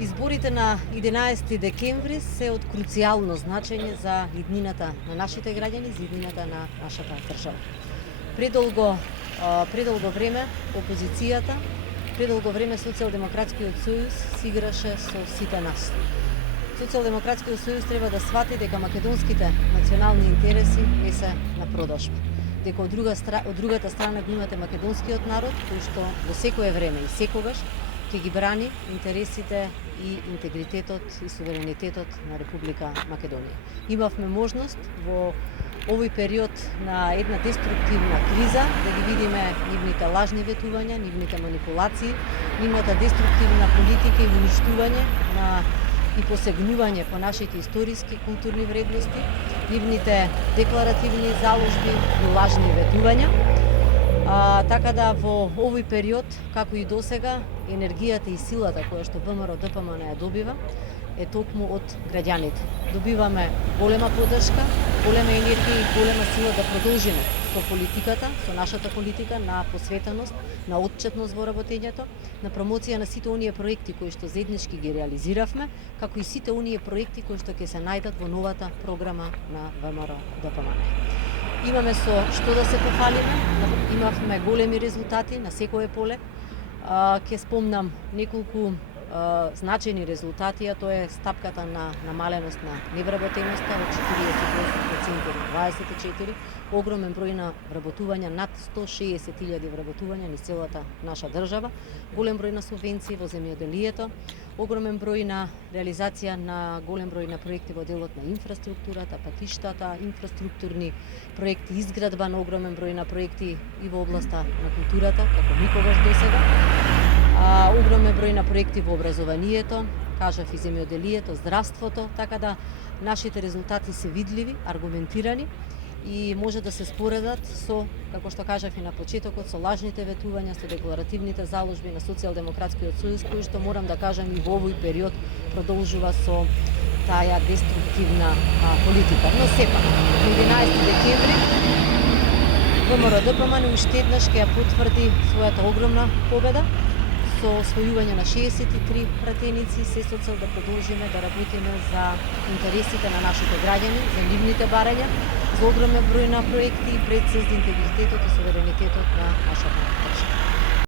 Изборите на 11 декември се од круцијално значење за иднината на нашите граѓани, за иднината на нашата држава. Предолго време опозицијата, предолго време Социјалдемократскиот сојуз си играше со сите нас. Социјалдемократскиот сојуз треба да свати дека македонските национални интереси не се на продажба. Дека од другата страна го имате македонскиот народ, кој што во секое време и секогаш ќе ги брани интересите и интегритетот и суверенитетот на Република Македонија. Имавме можност во овој период на една деструктивна криза да ги видиме нивните лажни ветувања, нивните манипулации, нивната деструктивна политика и уништување и посегнување по нашите историски културни вредности, нивните декларативни заложби и лажни ветувања. Така да во овој период, како и досега, енергијата и силата која што ВМРО-ДПМН ја добива е токму од граѓаните. Добиваме голема поддршка, голема енергија и голема сила да продолжиме со политиката, со нашата политика на посветеност, на отчетност во работењето, на промоција на сите оние проекти кои што заеднички ги реализиравме, како и сите оние проекти кои што ќе се најдат во новата програма на ВМРО-ДПМН. Имаме со што да се пофалиме, имавме големи резултати на секое поле. Ќе спомнам неколку значајни резултати, а тоа е стапката на намаленост на невработеноста од 48% до 24%, огромен број на вработувања, над 160.000 вработувања низ целата наша држава, голем број на субвенции во земјоделието, огромен број на реализација на голем број на проекти во делот на инфраструктурата, патиштата, инфраструктурни проекти, изградба на огромен број на проекти и во областа на културата, како никогаш досега. Огромен број на проекти во образованието, кажав и земјоделието, здравството, така да нашите резултати се видливи, аргументирани и може да се споредат со, како што кажав и на почетокот, со лажните ветувања, со декларативните заложби на Социјалдемократскиот сојуз, кој што морам да кажам и во овој период продолжува со таа деструктивна политика. Но сепак, 11 декември ВМРО-ДПМН уште еднаш ќе ја потврди својата огромна победа со освојување на 63 пратеници, се со цел да продолжиме да работиме за интересите на нашите граѓани, за нивните барања, за огромен број на проекти и пред се за интегритетот и суверенитетот на нашата држава.